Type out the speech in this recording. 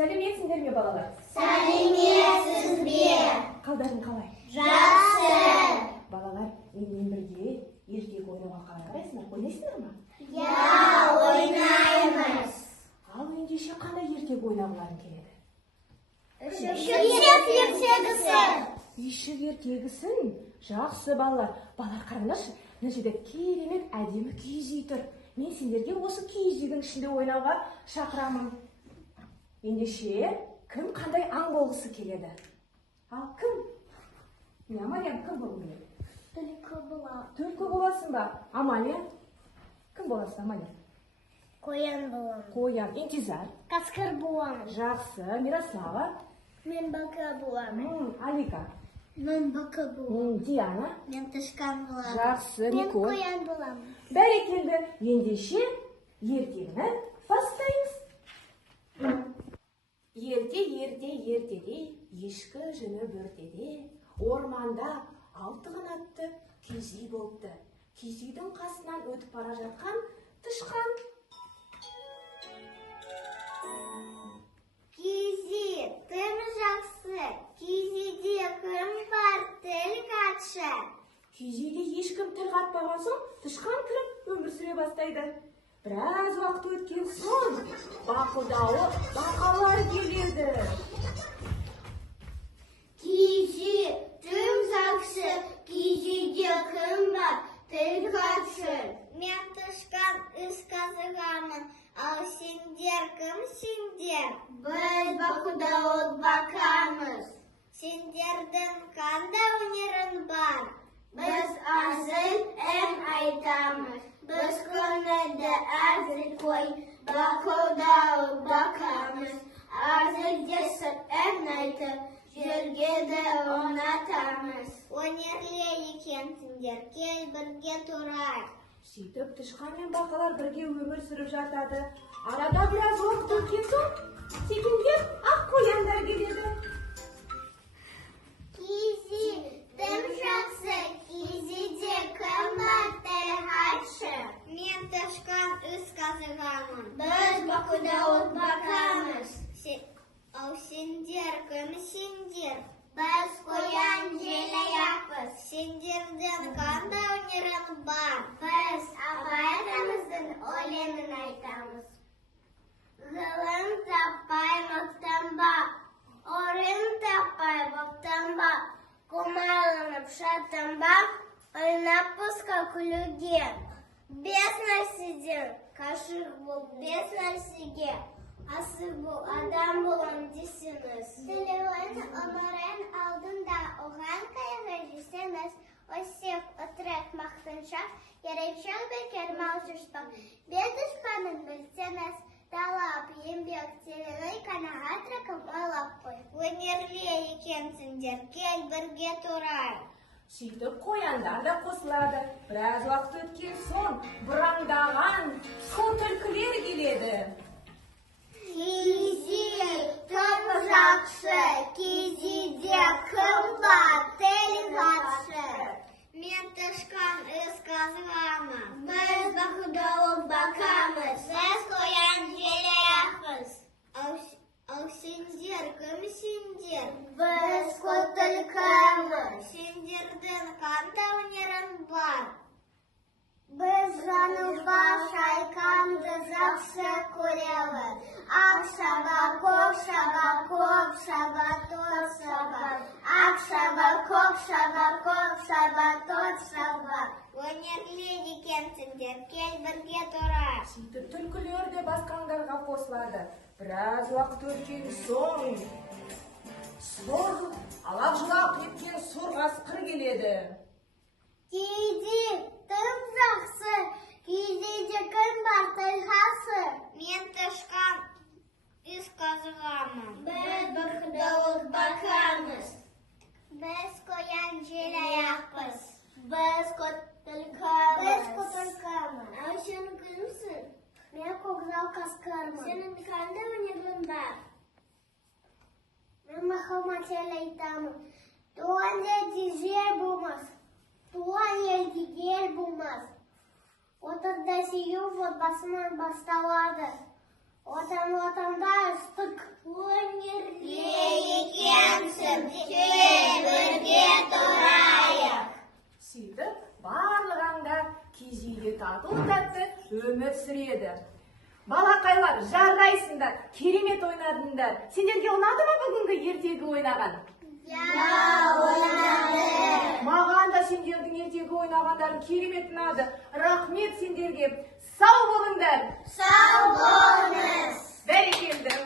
Сәлеметсіңдер ме, балалар? Сәлеметсіз бе? Қалдарың қалай? Жақсы. Балалар, менімен бірге ертек ойнауға қарайсыңдар, ойнайсыңдар ма? Я, ойнаймыз. Ал ендеше қандай ертек ойнағыларың келеді? Ішік ертегісі. Үйшік ертегісін? Жақсы балалар. Балалар қараңдаршы, мына жерде керемет әдемі киіз үй тұр. Мен сендерге осы киіз үйдің ішінде ойнауға шақырамын. Ендеше, кім қандай аң болғысы келеді? Ал кім? Міне, Амалия, кім болғың келеді? Түлкі болам. Түлкі боласың ба? Амалия? Кім боласың, Амалия? Қоян болам. Қоян. Интизар? Қасқыр болам. Жақсы. Мирослава? Мен бақа болам. Алика? Мен бақа болам. Диана? Мен тышқан болам. Жақсы. Мен Николь? қоян болам. Бәрекелді. Ендеше, ертегіні бастаймыз. Ертеде, ешкі жүні бөртеде, орманда 6 қанатты киіз үй болыпты. Киіз үйдің қасынан өтіп бара жатқан тышқан. Киіз үй тым жақсы. Киіз үйде кім бар, тіл қатшы. Киіз үйде ешкім тіл қатпаған соң, тышқан кіріп өмір сүре бастайды. Біраз уақыт өткен соң, бақылдауы бақалар келеді. Киіз үй тым жақсы. Киіз үйде кім бар, тіл қатшы. Мен тышқан іс қазығамын. Ал сендер кімсіңдер? Біз бақылдауыт бақамыз. Сендердің қандай өнерің бар? Біз азыл ән айтамыз. Біз көңілді әзіл қой, бақылдауыт бақамыз. Азыл десіп ән айтып, жүргеді ұнатамыз. Өнерлі екенсіңдер, кел бірге тұрайық. Сөйтіп, тышқан мен бақалар бірге өмір сүріп жатады. Арада біраз уақыт өткен соң, секеңдер ақ қояндар келеді. Киіз үй тым жақсы. Киіз үйде кім бар, тіл қатшы. Мен тышқан іс қазығамын. Біз бақылдауыт бақамыз. Ал сендер кімсіңдер? Біз қоян желаяқпыз. Сендердің қандай өнерің бар? Біз Абай атамыздың өлеңін айтамыз. Ғылым таппай мақтанба, орын таппай баптанба, құмарланып шаттанба, ойнап босқа күлуге. Бес нәрседен қашық бол, бес нәрсеге асық бол, адам болам десеңіз. Телефон өмірін алдында оған қайғы жесеңіз, осек отырақ мақтаншақ, ерекшел бекер мал жүрспақ. Бет дұшпанын білсеңіз, талап еңбек телені қанағат рақым ойлап қой. Өнерлі екенсіңдер, кел бірге тұрайық. Сөйтіп қояндар да қосылады. Біраз уақыт өткен соң, бұраңдаған су түлкілер келеді. Киіз үй тым жақсы. Киіз үйде кім бар, тіл қатшы. Мен тышқан іс қазығамын. Біз бақылдауыт бақамыз. Біз қоян желаяқпыз. Ал сендер кімсіңдер? Біз түлкіміз. Сендердің қандай өнерің бар? Біз жануға шайқанды жақсы көреміз. Ақ шаба, көк шаба, көк шаба, тот шаба. Ақ шаба, көк шаба, көк шаба, тот шаба. Өнерлі екенсіңдер, кел бірге тұрайық. Сөйтіп түлкілер де басқаңдарға қосылады. Біраз уақыт өткен соң, сұр, алақ-жұлақ еткен сұр қасқыр келеді. Киіз үй тым жақсы. Киіз үйде кім бар, тіл қатшы. Мен тышқан іс қазығамын. Біз бақылдауыт бақамыз. Біз қоян желаяқпыз. Біз түлкіміз. Ал сен кімсің? Мен көкжал қасқырмын. Сенің қандай өнерің бар? Мен мақал айтамын. Туған жерде жер болмас. Туған елде ел болмас. Отарда сүйу отбасынан басталады. Отан-отанда ыстық. Өнерлі екенсің, кел бірге тұрайық. Сөйтіп, барлық аңдар киіз үйде тату-тәтті өмір сүреді. Балақайлар, жарайсыңдар, керемет ойнадыңдар. Сендерге ұнады ма бүгінгі ертегі ойнаған? Ойнады. Маған да сендердің ертегі ойнағандарың керемет ұнады. Рахмет сендерге. Сау болыңдар. Сау болыңыз. Бәрекелді.